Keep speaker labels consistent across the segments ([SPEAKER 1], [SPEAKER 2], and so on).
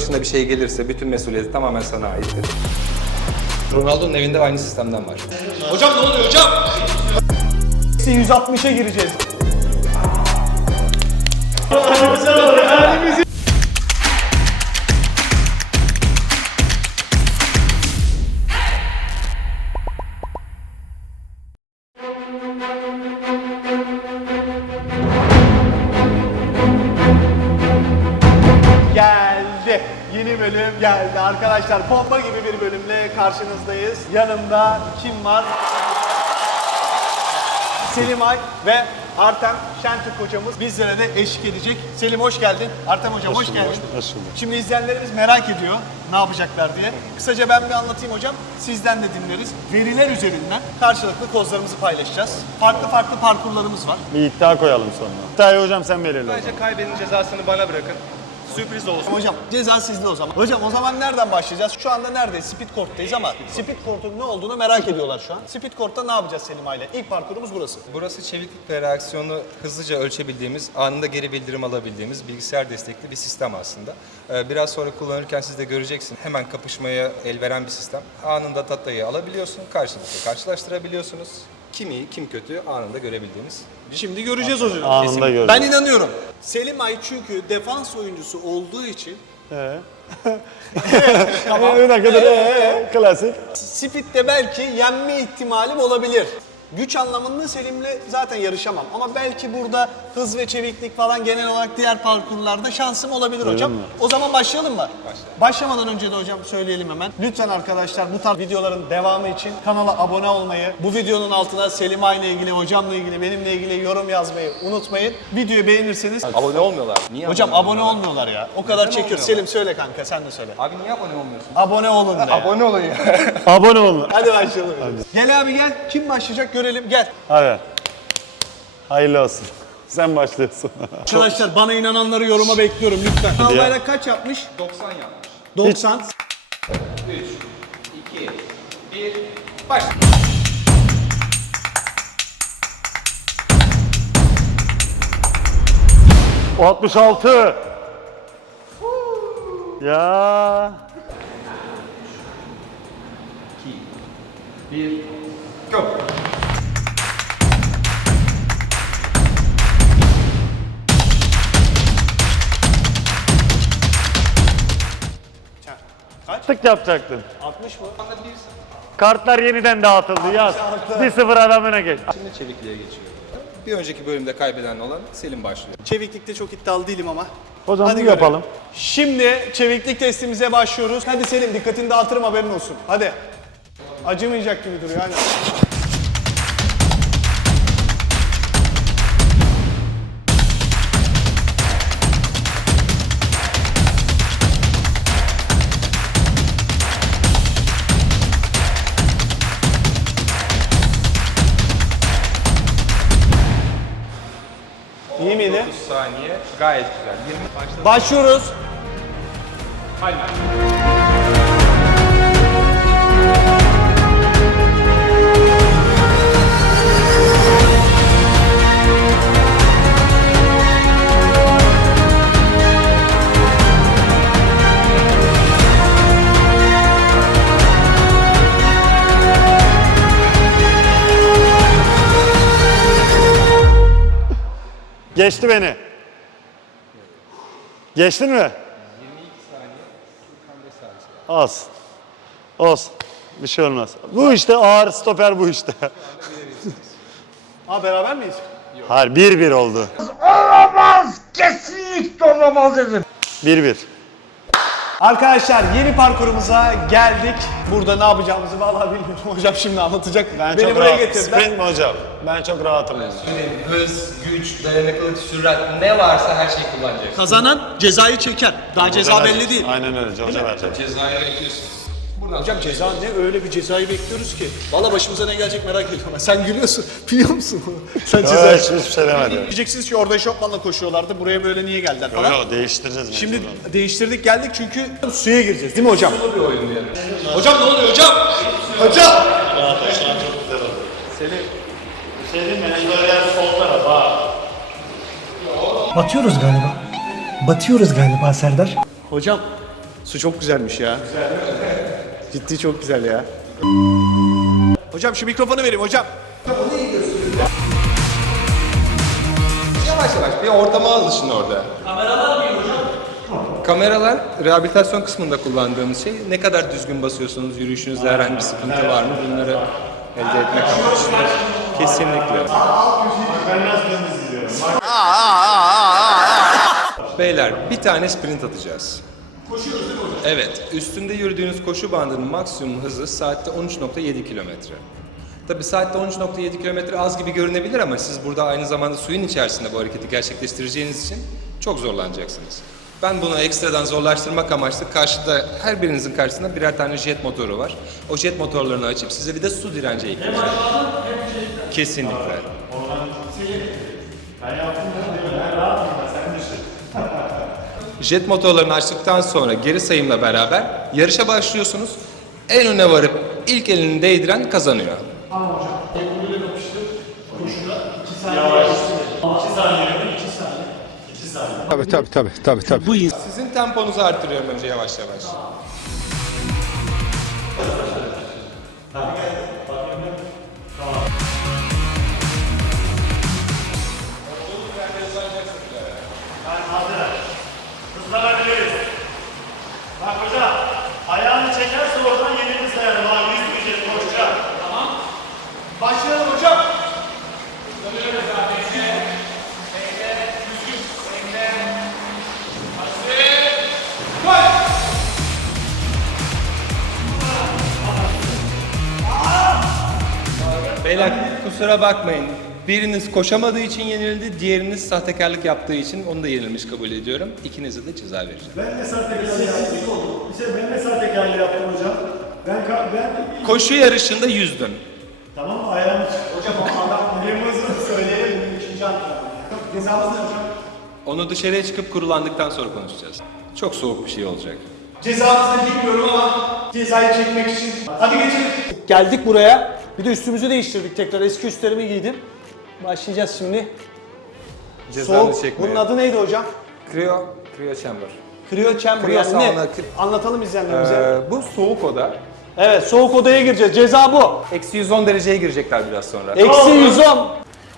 [SPEAKER 1] başına bir şey gelirse bütün mesuliyeti tamamen sana aittir. Ronaldo'nun evinde aynı sistemden var.
[SPEAKER 2] Hocam ne oluyor hocam? 160'a gireceğiz. Geldi. Yeni bölüm geldi. Arkadaşlar bomba gibi bir bölümle karşınızdayız. Yanımda kim var? Selim Ay ve Artem Şentürk hocamız bizlere de eşlik edecek. Selim hoş geldin. Artem hocam hoş geldin.
[SPEAKER 3] Hoş bulduk.
[SPEAKER 2] Şimdi izleyenlerimiz merak ediyor ne yapacaklar diye. Kısaca ben bir anlatayım hocam. Sizden de dinleriz. Veriler üzerinden karşılıklı kozlarımızı paylaşacağız. Farklı farklı parkurlarımız var.
[SPEAKER 3] Bir iddia koyalım sonuna. İddiayı hocam sen belirle.
[SPEAKER 1] Bence kaybedenin cezasını bana bırakın. Sürpriz olsun.
[SPEAKER 2] Hocam ceza sizde o zaman. Hocam o zaman nereden başlayacağız? Şu anda neredeyiz? Speed Court'tayız ama Speed Court'un ne olduğunu merak ediyorlar şu an. Speed Court'ta ne yapacağız Selim Ay'la? İlk parkurumuz burası.
[SPEAKER 1] Burası çeviklik ve reaksiyonu hızlıca ölçebildiğimiz, anında geri bildirim alabildiğimiz bilgisayar destekli bir sistem aslında. Biraz sonra kullanırken siz de göreceksiniz. Hemen kapışmaya el veren bir sistem. Anında datayı alabiliyorsun, karşılıklı karşılaştırabiliyorsunuz. Kim iyi, kim kötü anında görebildiğiniz.
[SPEAKER 2] Şimdi göreceğiz hocam.
[SPEAKER 3] Anında göreceğiz.
[SPEAKER 2] Ben inanıyorum. Selim Ay çünkü defans oyuncusu olduğu için
[SPEAKER 3] Bir dakika dur. Klasik.
[SPEAKER 2] Speed'de belki yenme ihtimalim olabilir. Güç anlamında Selim'le zaten yarışamam. Ama belki burada hız ve çeviklik falan genel olarak diğer parkurlarda şansım olabilir hocam.
[SPEAKER 3] mi?
[SPEAKER 2] O zaman başlayalım mı? Başlamadan önce de hocam söyleyelim hemen. Lütfen arkadaşlar bu tarz videoların devamı için kanala abone olmayı, bu videonun altına Selim Ay ile ilgili, hocamla ilgili, benimle ilgili yorum yazmayı unutmayın. Videoyu beğenirseniz...
[SPEAKER 1] Abone olmuyorlar. Niye
[SPEAKER 2] Hocam abone olmuyorlar ya. O kadar çekiyor. Selim söyle kanka, sen de söyle.
[SPEAKER 1] Abi niye abone olmuyorsun?
[SPEAKER 2] Abone olun de.
[SPEAKER 1] Abone olun ya.
[SPEAKER 3] Abone olun.
[SPEAKER 2] Hadi başlayalım. Gel abi gel. Kim başlayacak görelim. Gel.
[SPEAKER 3] Hadi. Hayırlı olsun. Sen başlıyorsun.
[SPEAKER 2] Arkadaşlar bana inananları yoruma bekliyorum lütfen. Albayrak kaç yapmış?
[SPEAKER 1] 90 yapmış.
[SPEAKER 2] 90.
[SPEAKER 1] 3, 2, 1, başla.
[SPEAKER 3] O 66. Ya.
[SPEAKER 1] 1, go.
[SPEAKER 3] Tık yapacaktın.
[SPEAKER 2] 60 mı?
[SPEAKER 3] Kartlar yeniden dağıtıldı yaz. 1-0 adam öne geç.
[SPEAKER 1] Şimdi çevikliğe geçiyor. Bir önceki bölümde kaybeden olan Selim başlıyor.
[SPEAKER 2] Çeviklikte çok iddialı değilim ama.
[SPEAKER 3] O zaman
[SPEAKER 2] Hadi
[SPEAKER 3] bunu yapalım.
[SPEAKER 2] görelim. Şimdi çeviklik testimize başlıyoruz. Hadi Selim dikkatini dağıtırım haberin olsun. Hadi. Acımayacak gibi duruyor aynen. İyi miydi?
[SPEAKER 1] 30 saniye gayet güzel. 20 başladı.
[SPEAKER 2] Başlıyoruz.
[SPEAKER 1] Haydi.
[SPEAKER 3] Geçti beni. Geçtin mi?
[SPEAKER 1] 22 saniye, 45 saniye.
[SPEAKER 3] Az. Olsun. Bir şey olmaz. Bu işte ağır stoper bu işte.
[SPEAKER 2] Ha beraber miyiz?
[SPEAKER 3] Hayır 1-1 oldu.
[SPEAKER 4] Olamaz! Kesinlikle olamaz dedim.
[SPEAKER 3] 1-1.
[SPEAKER 2] Arkadaşlar yeni parkurumuza geldik. Burada ne yapacağımızı vallahi bilmiyorum. Hocam şimdi anlatacak. Beni buraya getirdiler.
[SPEAKER 3] Sprint mi hocam? Ben çok rahatım.
[SPEAKER 1] Hız, güç, dayanıklılık, sürat ne varsa her şeyi kullanacaksın.
[SPEAKER 2] Kazanan cezayı çeker. Daha ceza belli değil.
[SPEAKER 3] Aynen öyle. Hoca verecek.
[SPEAKER 1] Cezayı bekliyorsun. Buradan
[SPEAKER 2] Hocam ceza ne? Öyle bir cezayı bekliyoruz ki. Valla başımıza ne gelecek merak ediyorum. Sen gülüyorsun. Biliyor musun? Sen cezayı...
[SPEAKER 3] Hiçbir şey demedim.
[SPEAKER 2] Diyeceksiniz ki orada eşofmanla koşuyorlardı. Buraya böyle niye geldiler falan.
[SPEAKER 3] Yok değiştireceğiz.
[SPEAKER 2] Şimdi değiştirdik geldik çünkü suya gireceğiz değil mi hocam?
[SPEAKER 1] bir oyun yani.
[SPEAKER 2] Hocam ne oluyor hocam? Hocam!
[SPEAKER 5] Batıyoruz galiba. Batıyoruz galiba Serdar.
[SPEAKER 2] Hocam Su çok güzelmiş ya. Güzel değil mi? Ciddi çok güzel ya. Hocam şu mikrofonu vereyim hocam.
[SPEAKER 1] Yavaş yavaş bir ortama alışın orada. Kameralar mı hocam? Kameralar rehabilitasyon kısmında kullandığımız şey. Ne kadar düzgün basıyorsunuz, yürüyüşünüzde herhangi bir sıkıntı var mı bunları elde etmek amaçlı. Kesinlikle. Beyler bir tane sprint atacağız. Koşuyoruz değil mi hocam? Evet. Üstünde yürüdüğünüz koşu bandının maksimum hızı saatte 13.7 kilometre. Tabii saatte 13.7 kilometre az gibi görünebilir ama siz burada aynı zamanda suyun içerisinde bu hareketi gerçekleştireceğiniz için çok zorlanacaksınız. Ben bunu ekstradan zorlaştırmak amaçlı karşıda her birinizin karşısında birer tane jet motoru var. O jet motorlarını açıp size bir de su direnci ekleyeceğim. Kesinlikle. Jet motorlarını açtıktan sonra geri sayımla beraber yarışa başlıyorsunuz. En öne varıp ilk elini değdiren kazanıyor.
[SPEAKER 2] Tamam hocam. Ekulüyle kapıştı. Koşuda 2 saniye. Yavaş. 2 saniye. 2 saniye. 2 saniye.
[SPEAKER 5] Tabii.
[SPEAKER 1] Sizin temponuzu arttırıyorum önce yavaş yavaş.
[SPEAKER 3] Hızlanabiliriz. Bak hocam, ayağını çekerse oradan yenini sayarım. Ha, 100 diyeceğiz, koşacağım. Tamam.
[SPEAKER 2] Başlayalım hocam.
[SPEAKER 1] Beyler kusura bakmayın. Biriniz koşamadığı için yenildi, diğeriniz sahtekarlık yaptığı için onu da yenilmiş kabul ediyorum. İkinize de ceza vereceğim.
[SPEAKER 3] Ben de sahtekarlığı yaptım. Ben de sahtekarlığı yaptım hocam. Ben
[SPEAKER 1] Koşu yarışında yüzdün.
[SPEAKER 3] Tamam mı? Ayağını hocam adam hızını söyleyelim. 3. antrenman. Cezamız ne hocam?
[SPEAKER 1] Onu dışarıya çıkıp kurulandıktan sonra konuşacağız. Çok soğuk bir şey olacak.
[SPEAKER 2] Cezamızı bilmiyorum ama cezayı çekmek için. Hadi geçelim. Geldik buraya. Bir de üstümüzü değiştirdik tekrar. Eski üstlerimi giydim. Başlayacağız şimdi.
[SPEAKER 1] Cezanı
[SPEAKER 2] Soğuk.
[SPEAKER 1] çekmeye.
[SPEAKER 2] Bunun adı neydi hocam?
[SPEAKER 1] Cryo chamber.
[SPEAKER 2] Cryo chamber.
[SPEAKER 1] Cryo
[SPEAKER 2] Yani ne?
[SPEAKER 1] sauna.
[SPEAKER 2] Anlatalım izleyenlerimize.
[SPEAKER 1] Bu soğuk oda.
[SPEAKER 2] Evet, soğuk odaya gireceğiz. Ceza bu.
[SPEAKER 1] Eksi 110 dereceye girecekler biraz sonra.
[SPEAKER 2] Eksi 110.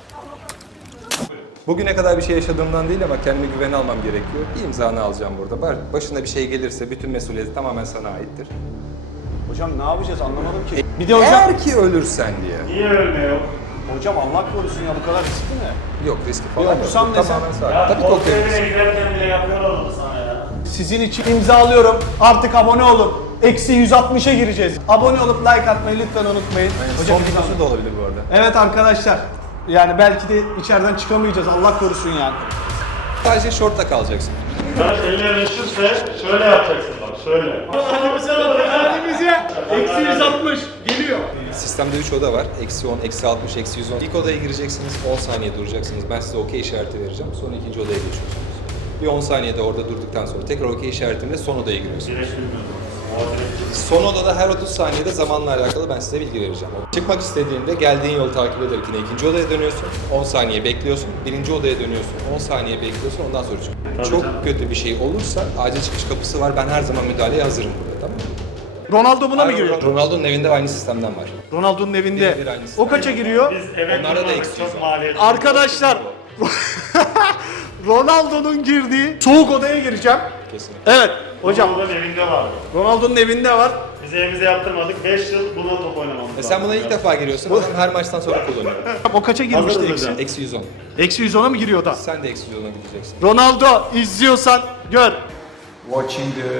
[SPEAKER 1] Bugüne kadar bir şey yaşadığımdan değil ama kendime güven almam gerekiyor. Bir imzanı alacağım burada. Başına bir şey gelirse bütün mesuliyet tamamen sana aittir.
[SPEAKER 2] Hocam ne yapacağız anlamadım ki. Bir de hocam.
[SPEAKER 1] Eğer ki ölürsen diye.
[SPEAKER 3] Niye ölmüyor?
[SPEAKER 2] Hocam Allah korusun ya bu kadar riskli mi?
[SPEAKER 1] Yok riski falan
[SPEAKER 2] Yok,
[SPEAKER 1] yok.
[SPEAKER 2] kusam desem-
[SPEAKER 1] Tamamen sağ.
[SPEAKER 3] Ya
[SPEAKER 1] Tabii ki okey.
[SPEAKER 3] konserine giderken bile yapıyorlar onu sana ya.
[SPEAKER 2] Sizin için imzalıyorum. Artık abone olun. Eksi 160'a gireceğiz. Abone olup like atmayı lütfen unutmayın.
[SPEAKER 1] Son videosu da olabilir bu arada.
[SPEAKER 2] Evet arkadaşlar. Yani belki de içeriden çıkamayacağız. Allah korusun yani.
[SPEAKER 1] Sadece şortla kalacaksın.
[SPEAKER 3] Ellerin üşürse şöyle yapacaksın bak şöyle.
[SPEAKER 2] Halimize eksi 160 geliyor.
[SPEAKER 1] Sistemde 3 oda var. Eksi 10, eksi 60, eksi 110. İlk odaya gireceksiniz, 10 saniye duracaksınız. Ben size okey işareti vereceğim. Sonra ikinci odaya geçiyorsunuz. Bir 10 saniyede orada durduktan sonra tekrar okey işaretimle son odaya giriyorsunuz.
[SPEAKER 3] Direkt bilmiyordum. O direkt.
[SPEAKER 1] Son odada her 30 saniyede zamanla alakalı ben size bilgi vereceğim. Çıkmak istediğinde geldiğin yolu takip ederek yine ikinci odaya dönüyorsun. 10 saniye bekliyorsun. Birinci odaya dönüyorsun. 10 saniye bekliyorsun. Ondan sonra çıkıyorsun. Çok kötü bir şey olursa acil çıkış kapısı var. Ben her zaman müdahaleye hazırım burada, tamam mı?
[SPEAKER 2] Ronaldo buna mı giriyor?
[SPEAKER 1] Ronaldo'nun evinde aynı sistemden var.
[SPEAKER 2] Ronaldo'nun evinde.
[SPEAKER 1] Bir aynısı.
[SPEAKER 2] O kaça giriyor?
[SPEAKER 3] Biz eve
[SPEAKER 1] Onlarda da
[SPEAKER 3] kurmadık,
[SPEAKER 1] eksi
[SPEAKER 3] çok
[SPEAKER 1] 110.
[SPEAKER 3] maliyetli.
[SPEAKER 2] Arkadaşlar Ronaldo'nun girdiği soğuk odaya gireceğim.
[SPEAKER 1] Kesinlikle.
[SPEAKER 2] Evet hocam
[SPEAKER 3] Hocam evinde vardı.
[SPEAKER 2] Ronaldo'nun evinde var.
[SPEAKER 3] Biz evimize yaptırmadık. 5 yıl buna top oynamamız
[SPEAKER 1] Sen buna ilk defa giriyorsun. Adam her maçtan sonra kullanıyor.
[SPEAKER 2] O kaça girmişti
[SPEAKER 3] Hazırız
[SPEAKER 2] eksi?
[SPEAKER 3] hocam.
[SPEAKER 1] Eksi 110.
[SPEAKER 2] Eksi 110'a mı giriyor da?
[SPEAKER 1] Sen de eksi 110'a gideceksin.
[SPEAKER 2] Ronaldo izliyorsan gör.
[SPEAKER 1] Watching the...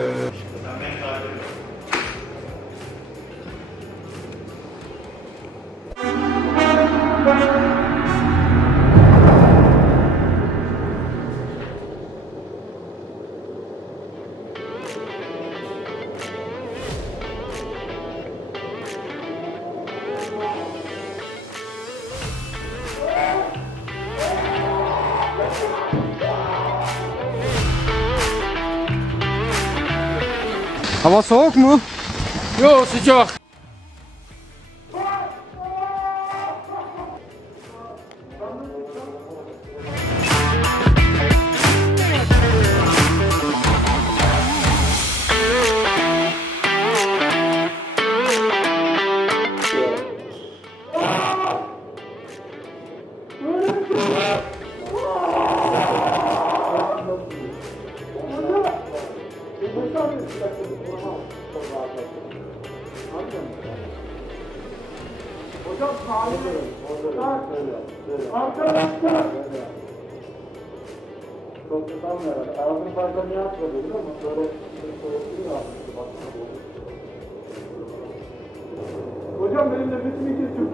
[SPEAKER 5] Hava soğuk mu? Yok sıcak.
[SPEAKER 2] Hocam benim nefesimi kesiyor.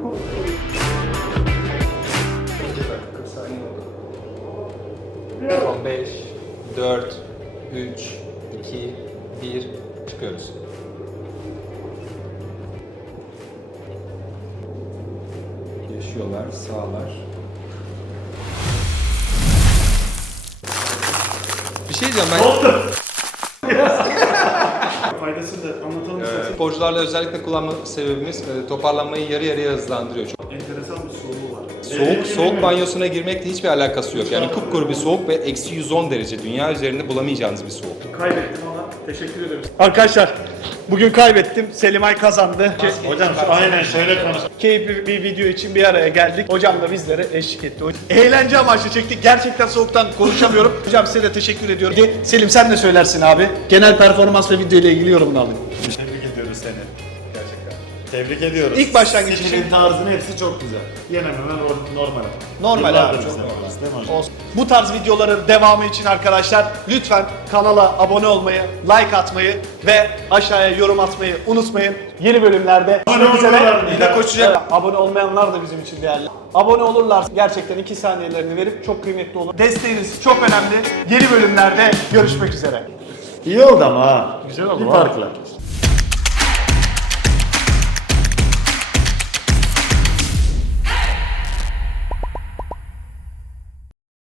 [SPEAKER 1] 5, 4, 3, 2, 1 çıkıyoruz. Yaşıyorlar, sağlar. Bir şey diyeceğim ben.
[SPEAKER 3] Faydasını da anlatalım istersen.
[SPEAKER 1] Sporcularla özellikle kullanma sebebimiz toparlanmayı yarı yarıya hızlandırıyor. Çok
[SPEAKER 3] Enteresan bir soğuğu var.
[SPEAKER 1] soğuk banyosuna girmekle hiçbir alakası yok. Yani kupkuru bir soğuk ve eksi 110 derece. Dünya üzerinde bulamayacağınız bir soğuk.
[SPEAKER 3] Kaybettim ama teşekkür ederim.
[SPEAKER 2] Arkadaşlar bugün kaybettim. Selimay kazandı.
[SPEAKER 3] Hocam aynen şöyle konuş.
[SPEAKER 2] Keyifli bir video için bir araya geldik. Hocam da bizlere eşlik etti. Eğlence amaçlı çektik. Gerçekten soğuktan konuşamıyorum. Hocam size de teşekkür ediyorum. Selim sen ne söylersin abi? Genel performans ve video ile ilgili yorumunu alayım.
[SPEAKER 3] Tebrik ediyoruz seni. Gerçekten. Tebrik ediyoruz.
[SPEAKER 2] İlk başlangıç için-
[SPEAKER 3] Senin tarzın hepsi çok güzel. Yenememen normal.
[SPEAKER 2] Normal
[SPEAKER 3] Yıllardır
[SPEAKER 2] abi.
[SPEAKER 3] biz yapıyoruz, değil mi hocam?
[SPEAKER 2] Olsun. Bu tarz videoların devamı için arkadaşlar lütfen kanala abone olmayı, like atmayı ve aşağıya yorum atmayı unutmayın. Yeni bölümlerde görüşmek üzere.
[SPEAKER 3] olurlar
[SPEAKER 2] Bir de koşacak. Abone olmayanlar da bizim için değerli. Abone olurlar gerçekten 2 saniyelerini verip çok kıymetli olur. Desteğiniz çok önemli. Yeni bölümlerde görüşmek üzere.
[SPEAKER 3] İyi oldu ama ha. Güzel oldu. Bir farkla.